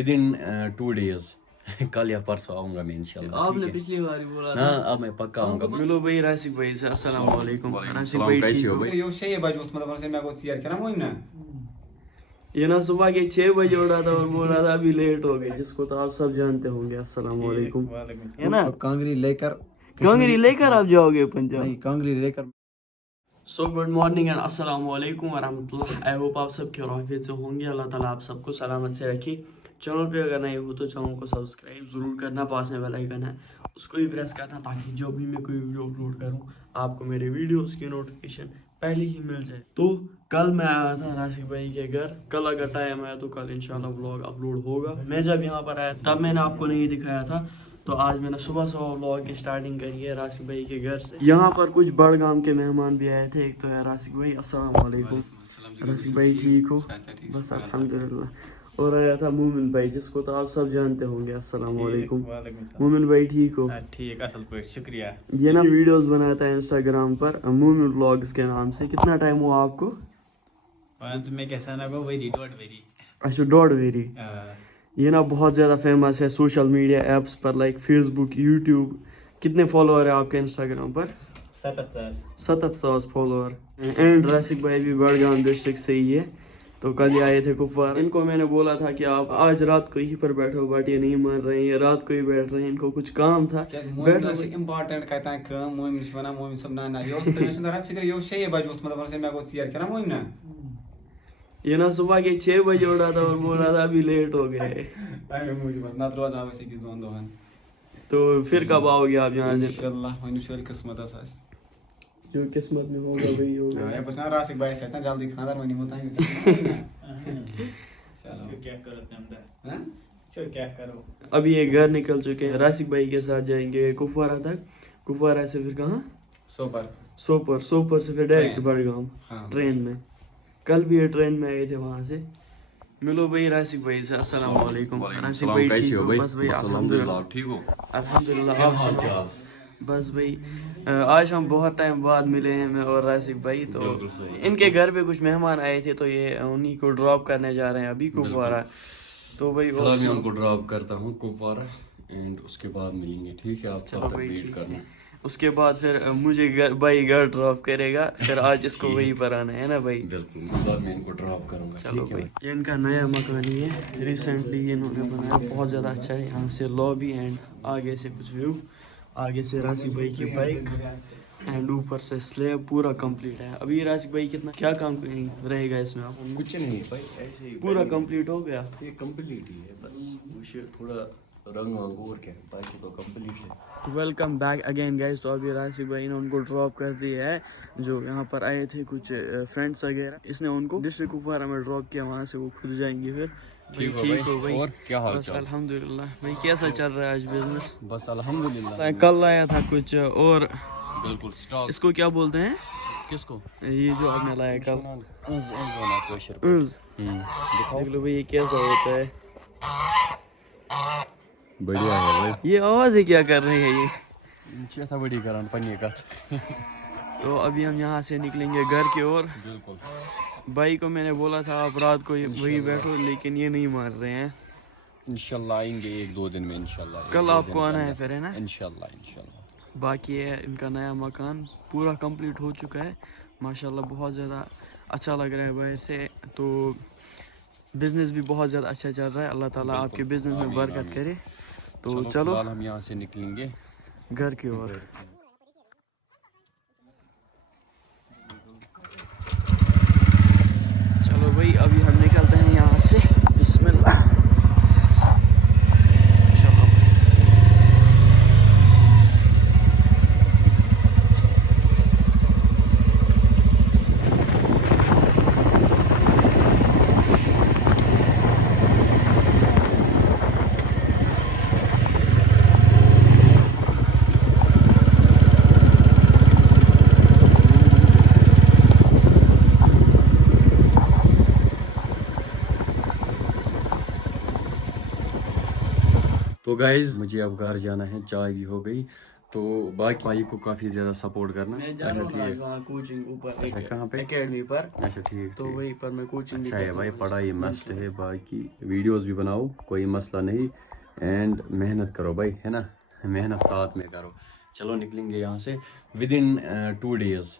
within 2 days. कल या परसों आऊंगा मैं इंशाल्लाह. आपने पिछली बार ही बोला था. हाँ अब मैं पक्का आऊंगा. मिलो भाई राशिक भाई से. अस्सलाम वालेकुम. राशिक भाई कैसे ठीक हो हो? भाई? यो शे बजे उस मतलब से मैं को तैयार करना मोइन ना ये ना सुबह के 6 बजे उठा था और बोल रहा था अभी लेट हो गए, जिसको तो आप सब जानते होंगे. अस्सलाम वालेकुम. है ना, कांगरी लेकर आप जाओगे पंजाब. नहीं कांगरी लेकर. सो गुड मॉर्निंग एंड अस्सलाम वालेकुम वरहमतुल्लाह. आई होप आप सब खैरियत से होंगे. अल्लाह ताला आप सबको सलामत से रखे. चैनल पे अगर नए हो तो चैनल को सब्सक्राइब ज़रूर करना. पास में बेल आइकन है उसको भी प्रेस करना ताकि जब भी मैं कोई वीडियो अपलोड करूँ आपको मेरे वीडियोस की नोटिफिकेशन पहले ही मिल जाए. तो कल मैं आया था राशिक भाई के घर. कल अगर टाइम आया तो कल इंशाल्लाह व्लॉग अपलोड होगा. मैं जब यहाँ पर आया तब मैंने आपको नहीं दिखाया था, तो आज मैंने सुबह सुबह व्लॉग की स्टार्टिंग करी है राशिक भाई के घर से. यहाँ पर कुछ बड़गाम के मेहमान भी आए थे. एक तो है राशिक भाई. अस्सलाम वालेकुम. राशिक भाई ठीक हो? बस अल्हम्दुलिल्लाह. और आया था मोमिन भाई, जिसको तो आप सब जानते होंगे. अस्सलाम वालेकुम. मोमिन भाई ठीक हो? ठीक असल पे शुक्रिया. ये ना वीडियोस बनाता है इंस्टाग्राम पर मोमिन व्लॉग्स के नाम से. कितना टाइम हुआ आपको? मैं कैसा ना को वेरी डॉट वेरी. अच्छा 1.5 वेरी. ये ना बहुत ज़्यादा फेमस है सोशल मीडिया ऐप्स पर, लाइक फेसबुक, यूट्यूब. कितने फॉलोअर है आपके इंस्टाग्राम पर? 700 फॉलोअर. एंड राशिक भाई भी बड़गाम डिस्ट्रिक्ट से ही है. तो कल ये आए थे कुपवारा. इनको मैंने बोला था कि आप आज रात को यहीं पर बैठो, बट ये नहीं मान रहे हैं. ये रात को ही बैठ रहे हैं. इनको कुछ काम था. बैठो इंपॉर्टेंट कहता है काम मोइन बना मोइन सब ना यो टेंशन रहा फिर यो शे बजे उस मतलब से मैं को तैयार करना मोइन ना. ये ना सुबह के 6 बजे उठा था और बोल रहा था अभी लेट हो गए. आई मुझे बता रोज आवे से कि दोन दोहन. तो फिर कब आओगे आप यहाँ से? इंशाल्लाह इंशाल्लाह किस्मत है. जो किस्मत में होगा वही होगा. ये बस ना राशिक भाई से ना जल्दी खानदार मनी होता है. चलो क्या करो तुम? हां क्या करो? अभी ये घर निकल चुके हैं. राशिक भाई के साथ जाएंगे कुपवारा तक. कुपवारा से फिर कहाँ? सोपर से फिर डायरेक्ट बड़गाम ट्रेन में. कल भी ये ट्रेन में आए थे वहाँ से. मिलो भाई राशिक भाई से. अस्सलाम वालेकुम. राशिक भाई कैसे हो भाई? बस भाई अल्हम्दुलिल्लाह. आप ठीक हो? अल्हम्दुलिल्लाह. क्या हाल चाल? बस भाई आज हम बहुत टाइम बाद मिले हैं, मैं और राशिक भाई. तो इनके घर पे कुछ मेहमान आए थे, तो ये उन्हीं को ड्रॉप करने जा रहे हैं अभी कुपवारा. तो भाई मैं उनको ड्रॉप करता हूँ कुपवारा एंड उसके बाद मिलेंगे. ठीक है, आप तब तक वेट करना. उसके बाद फिर मुझे भाई घर ड्रॉप करेगा. फिर आज इसको वहीं पर आना है ना भाई? बिल्कुल. बाद में इनको ड्रॉप करूँगा. चलो भाई. ये इनका नया मकान ही है. रिसेंटली इन्होंने बनाया. बहुत ज़्यादा अच्छा है. यहाँ से लॉबी एंड आगे से कुछ व्यू. आगे से राशिक भाई की बाइक एंड ऊपर से स्लैब पूरा कंप्लीट है. अभी राशिक भाई कितना क्या काम रहेगा इसमें? आप कुछ नहीं भाई, ऐसे ही पूरा कंप्लीट हो गया. ये कंप्लीट ही है. बस मुझे थोड़ा रंग और क्या है, बाकी तो कंप्लीट है. Welcome back again guys. तो अभी राशिक भाई ने उनको ड्रॉप कर दिया है. जो यहाँ पर आए थे कुछ फ्रेंड्स वगैरह, इसने उनको डिस्ट्रिक्ट कुपवारा में ड्रॉप किया. वहाँ से वो खुद जाएंगे फिर. ठीक हो भाई? और क्या हाल बस चाल? अल्हम्दुलिल्लाह. भाई कैसा चल रहा है आज बिजनेस? बस अल्हम्दुलिल्लाह. कल आया था कुछ और, बिल्कुल स्टॉक. इसको क्या बोलते हैं? किसको? ये जो आपने लाया कल. उज. देख लो भाई ये कैसा होता है. बढ़िया है भाई. ये आवाज़ ही क्या कर रही है ये? कैसा बड़ी करान पन्नी का. तो अभी हम यहाँ से निकलेंगे घर की ओर. बिल्कुल. भाई को मैंने बोला था आप रात को वही बैठो, लेकिन ये नहीं मान रहे हैं. इंशाल्लाह आएंगे 1-2 दिन में इंशाल्लाह. कल आपको आना है फिर, है ना? इंशाल्लाह. बाकी है इनका नया मकान पूरा कंप्लीट हो चुका है. माशाल्लाह बहुत ज़्यादा अच्छा लग रहा है बाहर से. तो बिज़नेस भी बहुत ज़्यादा अच्छा चल रहा है. अल्लाह ताला आपके बिज़नेस में बरकत करे. तो चलो हम यहाँ से निकलेंगे घर की ओर. चलो भाई अभी हम निकलते हैं यहाँ से. बिस्मिल्लाह. चलो भाई. तो गाइज मुझे अब घर जाना है. चाय भी हो गई. تو باقی بھائی کو کافی زیادہ سپورٹ کرنا. میں جا رہا ہوں آج وہاں کوچنگ اوپر ایک کہاں پہ؟ اکیڈمی پر. اچھا ٹھیک. تو وہیں پر میں کوچنگ. اچھا ہے بھائی, پڑھائی مسٹ ہے, باقی ویڈیوز بھی بناؤ, کوئی مسئلہ نہیں, اینڈ محنت کرو بھائی, ہے نا, محنت ساتھ میں کرو. چلو نکلیں گے یہاں سے ود ان 2 days.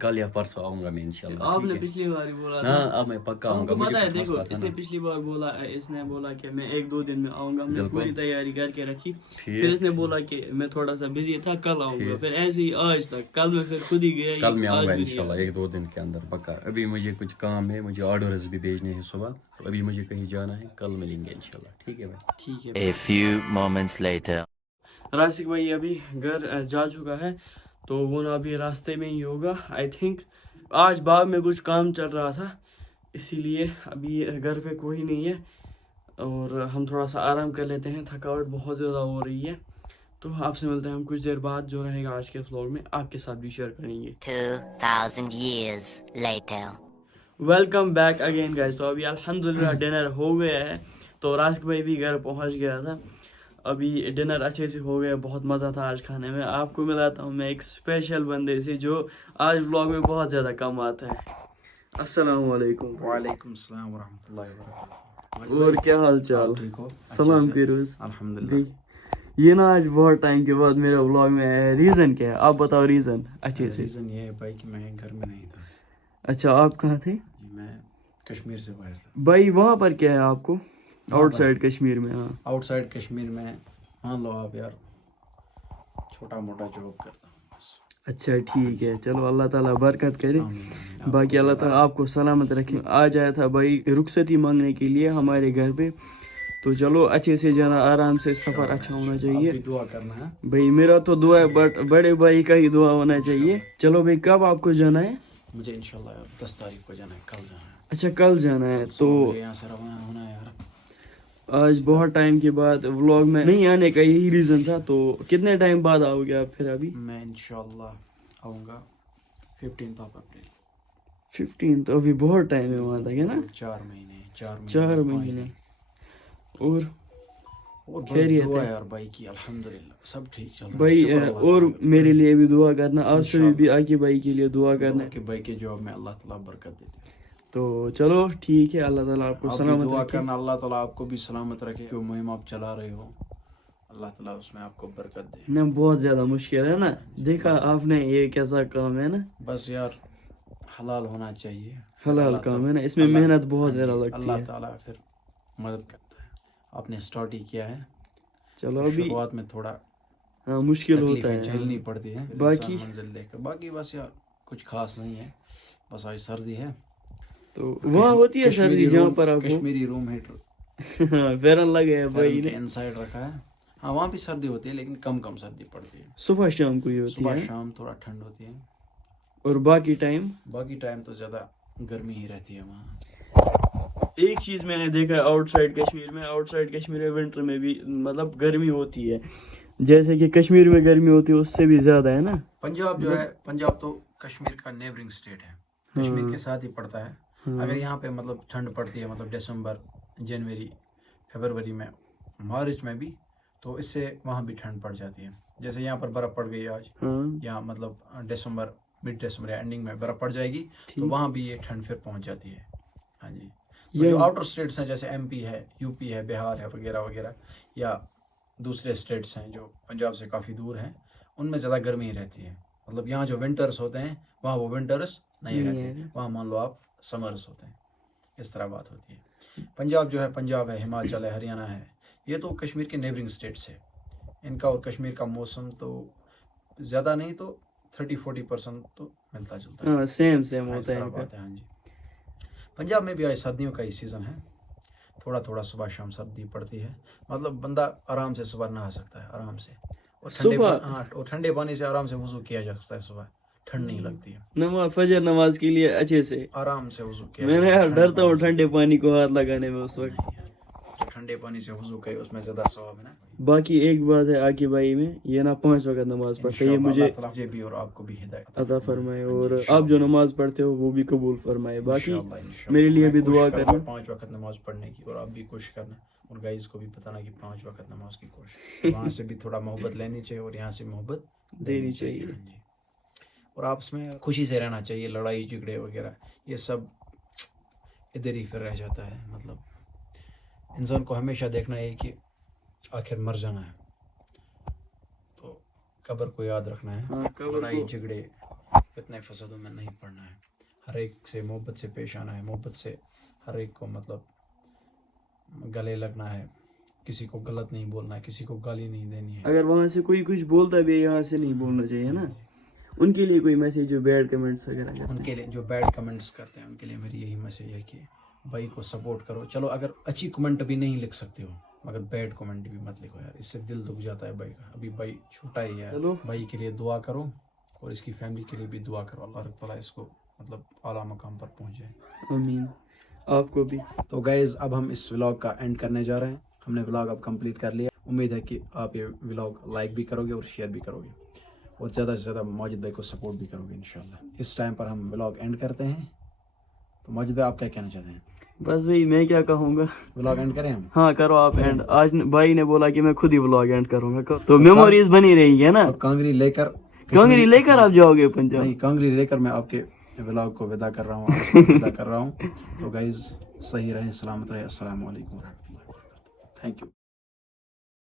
کل یا پرسوں آؤں گا میں انشاءاللہ. آپ نے پچھلی بار بولا تھا. ہاں اب میں پکا آؤں گا. پتہ ہے دیکھو, اس نے پچھلی بار بولا, اس نے بولا کہ میں 1-2 دن میں آؤں گا. ہم نے پوری تیاری کر کے رکھی. پھر اس نے بولا کہ میں تھوڑا سا بزی تھا, کل آؤں گا. پھر ایسے ہی آج تک, کل میں پھر خود ہی گیا. کل میں آؤں گا انشاءاللہ 1-2 دن کے اندر پکا. ابھی مجھے کچھ کام ہے, مجھے آرڈرز بھی بھیجنے ہیں صبح, تو ابھی مجھے کہیں جانا ہے. کل ملیں گے انشاءاللہ. ٹھیک ہے بھائی. ٹھیک ہے. A few moments later. راسک بھائی ابھی گھر جا چکا ہے, تو وہ نا ابھی راستے میں ہی ہوگا آئی تھنک. آج باغ میں کچھ کام چل رہا تھا, اسی لیے ابھی گھر پہ کوئی نہیں ہے, اور ہم تھوڑا سا آرام کر لیتے ہیں. تھکاوٹ بہت زیادہ ہو رہی ہے, تو آپ سے ملتے ہیں ہم کچھ دیر بعد. جو رہے گا آج کے ولاگ میں آپ کے ساتھ بھی شیئر کریں گے. 2000 years later. Welcome back again guys. تو ابھی الحمدللہ ڈنر ہو گیا ہے, تو راسک بھائی بھی گھر پہنچ گیا تھا. ابھی ڈنر اچھے سے ہو گیا, بہت مزہ تھا آج کھانے میں. آپ کو ملاتا ہوں میں ایک اسپیشل بندے سے جو آج ولاگ میں بہت زیادہ کم آتا ہے. السلام علیکم. وعلیکم السلام ورحمۃ اللہ وبرکاتہ. اور کیا حال چال؟ ٹھیک ہو؟ سلام پیروز. الحمدللہ. یہ نا آج بہت ٹائم کے بعد میرا ولاگ میں ہے. ریزن کیا ہے آپ بتاؤ ریزن اچھے سے. ریزن یہ ہے بھائی کہ میں گھر میں نہیں تھا. اچھا آپ کہاں تھے؟ میں کشمیر سے باہر تھا. بھائی وہاں پر کیا ہے آپ کو؟ آؤٹ سائڈ کشمیر میں. ہاں آؤٹ سائڈ کشمیر میں مان لو آپ یار چھوٹا موٹا جاب کرتا ہوں بس. اچھا ٹھیک ہے, چلو اللہ تعالیٰ برکت کرے. باقی اللہ تعالیٰ آپ کو سلامت رکھے. آج آیا تھا بھائی رخصتی مانگنے کے لیے ہمارے گھر پہ, تو چلو اچھے سے جانا, آرام سے, سفر اچھا ہونا چاہیے. دعا کرنا ہے بھائی میرا تو دعا ہے, بٹ بڑے بھائی کا ہی دعا ہونا چاہیے. چلو بھائی کب آپ کو جانا ہے؟ مجھے انشاءاللہ 10 تاریخ کو جانا ہے, کل جانا ہے. اچھا کل جانا ہے. تو یہاں سے روانہ ہونا ہے یار. آج بہت ٹائم کے بعد ولاگ میں نہیں آنے کا یہی ریزن تھا. تو کتنے ٹائم بعد آؤ گے آپ پھر؟ ابھی میں انشاءاللہ آؤں گا 15 اپریل. 15 تو ابھی بہت ٹائم ہے وہاں تک, ہے نا؟ 4 مہینے 4 مہینے. اور خیریت ہے یار بھائی کی, الحمدللہ سب ٹھیک چل رہا ہے بھائی. اور میرے لیے بھی دعا کرنا, آپ سے بھی آکے بھائی کے لیے دعا کرنا کہ بھائی کے جاب میں اللہ تعالیٰ برکت دیتے. تو چلو ٹھیک ہے, اللہ تعالیٰ آپ کو سلامت دعا رکھے. کرنا اللہ تعالیٰ آپ کو بھی سلامت رکھے. جو مہم آپ چلا رہے ہو اللہ تعالیٰ اس میں آپ کو برکت دے. نا بہت زیادہ مشکل ہے نا, دیکھا آپ نے یہ کیسا کام ہے نا. بس یار حلال ہونا چاہیے, حلال کام ہے نا, اس میں محنت بہت زیادہ لگتی ہے. اللہ تعالیٰ پھر مدد کرتا ہے. آپ نے اسٹارٹ ہی کیا ہے, چلو ابھی شروعات میں تھوڑا ہاں مشکل ہوتا ہے, جھیلنی پڑتی ہے باقی منزل دیکھ کر. باقی بس یار کچھ خاص نہیں ہے, بس آج سردی ہے. تو وہاں ہوتی ہے سردی جہاں پر آپ کشمیری روم ہیٹر فیرن لگے ہے بھائی نے انسائڈ رکھا ہے. ہاں وہاں بھی سردی ہوتی ہے لیکن کم کم سردی پڑتی ہے. صبح شام کو ہی ہوتی صبح ہے, شام تھوڑا ٹھنڈ ہوتی ہے, اور باقی ٹائم تو زیادہ گرمی ہی رہتی ہے وہاں. ایک چیز میں نے دیکھا ہے آؤٹ سائڈ کشمیر میں ونٹر میں بھی مطلب گرمی ہوتی ہے, جیسے کہ کشمیر میں گرمی ہوتی ہے اس سے بھی زیادہ, ہے نا؟ پنجاب جو ہے, پنجاب تو کشمیر کا نیبرنگ اسٹیٹ ہے, کشمیر کے ساتھ ہی پڑتا ہے. اگر یہاں پہ مطلب ٹھنڈ پڑتی ہے مطلب دسمبر, جنوری, فروری میں, مارچ میں بھی, تو اس سے وہاں بھی ٹھنڈ پڑ جاتی ہے. جیسے یہاں پر برف پڑ گئی آج, یہاں مطلب دسمبر, مڈ دسمبر یا اینڈنگ میں برف پڑ جائے گی, تو وہاں بھی یہ ٹھنڈ پھر پہنچ جاتی ہے. ہاں جی. جو آؤٹر اسٹیٹس ہیں جیسے ایم پی ہے, یو پی ہے, بہار ہے وغیرہ وغیرہ, یا دوسرے اسٹیٹس ہیں جو پنجاب سے کافی دور ہیں, ان میں زیادہ گرمی رہتی ہے. مطلب یہاں جو ونٹرس ہوتے ہیں وہاں وہ ونٹرس نہیں رہتے, وہاں مان لو آپ سمرس ہوتے ہیں. اس طرح بات ہوتی ہے. پنجاب جو ہے, پنجاب ہے, ہماچل ہے, ہریانہ ہے, یہ تو کشمیر کے نیبرنگ اسٹیٹس ہے. ان کا اور کشمیر کا موسم تو زیادہ نہیں تو 30-40% تو ملتا جلتا ہے, سیم ہوتا ہے. ہاں جی. پنجاب میں بھی آج سردیوں کا ہی سیزن ہے, تھوڑا تھوڑا صبح شام سردی پڑتی ہے. مطلب بندہ آرام سے صبح نہا سکتا ہے آرام سے, اور ٹھنڈے پانی سے آرام سے وضو کیا جا سکتا ہے. صبح ٹھنڈ نہیں لگتی ہے, فجر نماز کے لیے اچھے سے آرام سے وضو کیا. میں یار ڈرتا ہوں ٹھنڈے پانی کو ہاتھ لگانے میں اس وقت. جب ठंडे पानी से वुजू करे उसमें ज़्यादा सवाब है ना। बाकी एक बात है आके भाई में, ये ना 5 वक्त नमाज पढ़ते हैं, ये मुझे इंशाअल्लाह मुझे भी और आपको भी हिदायत अता फरमाए, और आप जो नमाज पढ़ते हो वो भी कबूल फरमाए। बाकी इंशाअल्लाह। मेरे लिए मैं भी दुआ कोशिश करूंगा करना। 5 वक्त नमाज पढ़ने की, और आप भी कोशिश करना, और गाइस को भी बताना कि 5 वक्त नमाज की कोशिश। वहाँ से भी थोड़ा मोहब्बत लेनी चाहिए और यहाँ से मोहब्बत देनी चाहिए। हाँ जी। और आपस में खुशी से रहना चाहिए, लड़ाई झगड़े वगैरह ये सब इधर ही फिर रह जाता है। मतलब इंसान को हमेशा देखना है कि आखिर मर जाना है, तो कब्र को याद रखना है। हाँ, कब्र लड़ाई को- झगड़े इतने फसादों में नहीं पड़ना है, हर एक से मोहब्बत से पेश आना है, मोहब्बत से हर एक को मतलब गले लगना है, किसी को गलत नहीं बोलना है, किसी को गाली नहीं देनी है। अगर वहाँ से कोई कुछ बोलता भी है, यहाँ से नहीं बोलना चाहिए ना। उनके लिए कोई मैसेज जो बैड कमेंट्स वगैरह करते हैं? उनके लिए जो बैड कमेंट्स करते हैं उनके लिए मेरी यही मैसेज है कि भाई को सपोर्ट करो। चलो अगर अच्छी कमेंट भी नहीं लिख सकते हो, मगर बैड कमेंट भी मत लिखो यार, इससे दिल दुख जाता है भाई का। अभी भाई छोटा ही है, चलो। भाई के लिए दुआ करो और इसकी फैमिली के लिए भी दुआ करो, अल्लाह ताला इसको मतलब आला मकाम पर पहुंच जाए। आमीन। आपको भी। तो गाइज अब हम इस व्लॉग का एंड करने जा रहे हैं। हमने व्लॉग अब कंप्लीट कर लिया। उम्मीद है कि आप ये व्लॉग लाइक भी करोगे और शेयर भी करोगे, और ज़्यादा से ज़्यादा माजिद भाई को सपोर्ट भी करोगे इंशाल्लाह। इस टाइम पर हम व्लॉग एंड करते हैं। तो माजिद भाई आप क्या कहना चाहते हैं? बस भाई मैं क्या कहूँगा, व्लॉग एंड करें हम? हाँ करो आप एंड। आज भाई ने बोला कि मैं खुद ही व्लॉग एंड करूँगा, तो मेमोरीज बनी रहेंगी है ना। तो कांगरी लेकर कांगरी लेकर आप जाओगे पंजाब? नहीं, कांगरी लेकर मैं आपके व्लॉग को विदा कर रहा हूँ, आज को विदा कर रहा हूँ। तो गाइज सही रहें, सलामत रहें। अस्सलाम वालेकुम रहमतुल्लाहि व बरकातहू। Thank you.